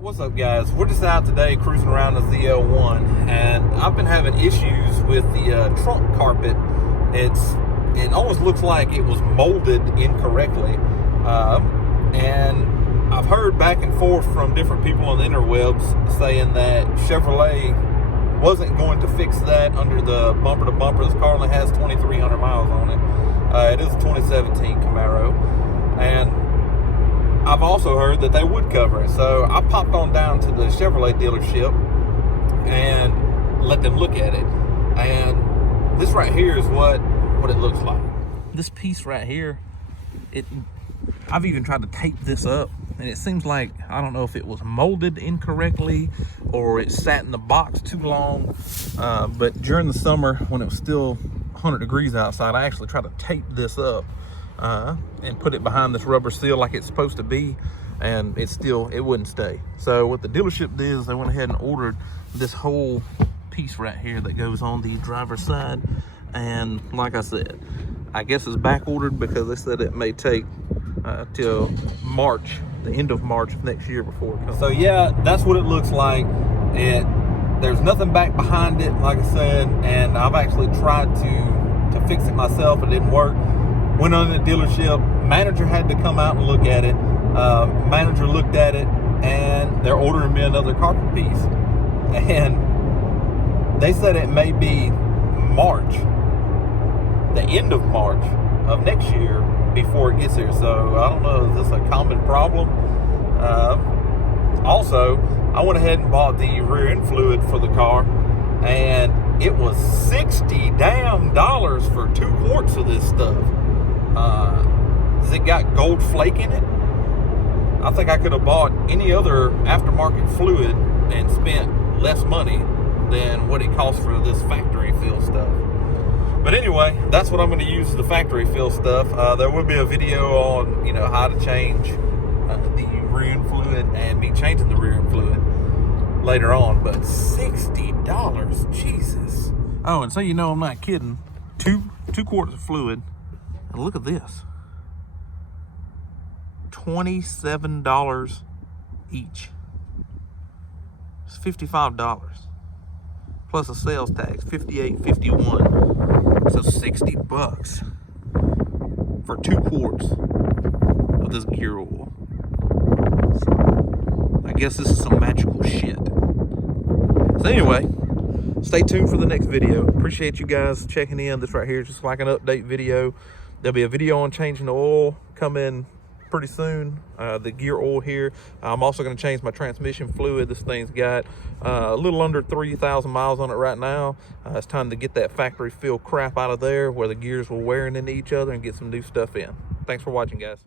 What's up, guys? We're just out today cruising around the ZL1, and I've been having issues with the trunk carpet. It almost looks like it was molded incorrectly, and I've heard back and forth from different people on the interwebs saying that Chevrolet wasn't going to fix that under the bumper to bumper. This car only has 2,300 miles on it. It is a 2017 Camaro, and I've also heard that they would cover it. So I popped on down to the Chevrolet dealership and let them look at it. And this right here is what it looks like. This piece right here, I've even tried to tape this up, and it seems like, I don't know if it was molded incorrectly or it sat in the box too long. But during the summer, when it was still 100 degrees outside, I actually tried to tape this up and put it behind this rubber seal like it's supposed to be, and it wouldn't stay. So what the dealership did is they went ahead and ordered this whole piece right here that goes on the driver's side. And like I said, I guess it's back ordered because they said it may take till March, the end of March of next year before it comes. So yeah, that's what it looks like. There's nothing back behind it, like I said, and I've actually tried to fix it myself. It didn't work. Went on the dealership, manager had to come out and look at it. Manager looked at it, and they're ordering me another carpet piece. And they said it may be March, the end of March of next year before it gets here. So I don't know, is this a common problem? Also, I went ahead and bought the rear end fluid for the car, and it was $60 damn for 2 quarts of this stuff. Has it got gold flake in it? I think I could have bought any other aftermarket fluid and spent less money than what it costs for this factory fill stuff. But anyway, that's what I'm going to use, the factory fill stuff. There will be a video on, how to change the rear end fluid and me changing the rear end fluid later on. But $60, Jesus. Oh, and so you know I'm not kidding. Two quarts of fluid. And look at this, $27 each. It's $55 plus a sales tax, $58, $51. So $60 for 2 quarts of this gear oil. So I guess this is some magical shit. So anyway, stay tuned for the next video. Appreciate you guys checking in. This right here is just like an update video. There'll be a video on changing the oil coming pretty soon, the gear oil here. I'm also going to change my transmission fluid. This thing's got a little under 3,000 miles on it right now. It's time to get that factory fill crap out of there where the gears were wearing into each other and get some new stuff in. Thanks for watching, guys.